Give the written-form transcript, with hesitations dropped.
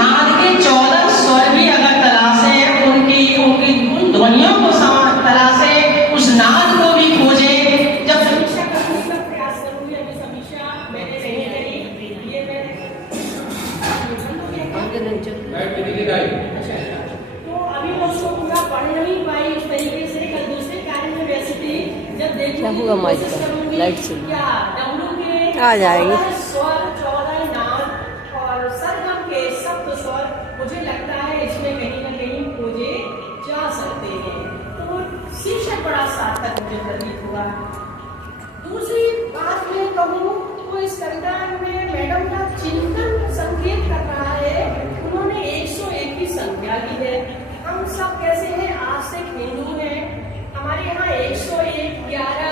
नाद के 14 स्वर भी अगर तलाशे, उनकी उनकी उन ध्वनियों को तलाशे, उस नाद को भी खोजे। जब समीक्षा करने का प्रयास करूंगी, अभी समीक्षा मैंने नहीं करी, ये मैं तो अभी मैं उसको पूरा पढ़ नहीं पाई उस तरीके से। कल दूसरे कार्य में वैसे थी, जब देखूंगी कोशिश करूंगी क्या डमरू के आ जाएगी स्वर 14 नाद और सरगम के सप्त स्वर, मुझे लगता है इसमें कहीं ना कहीं खोजे जा सकते हैं। तो शिक्षक बड़ा सार्थक मुझे प्रतीत हुआ। दूसरी बात मैं कहूँ तो इस कविता में मैडम का चिंतन संकेत कर रहा है। उन्होंने 101 की संख्या ली है। हम सब कैसे हैं, आज से हिंदू हैं, हमारे यहाँ 101, 11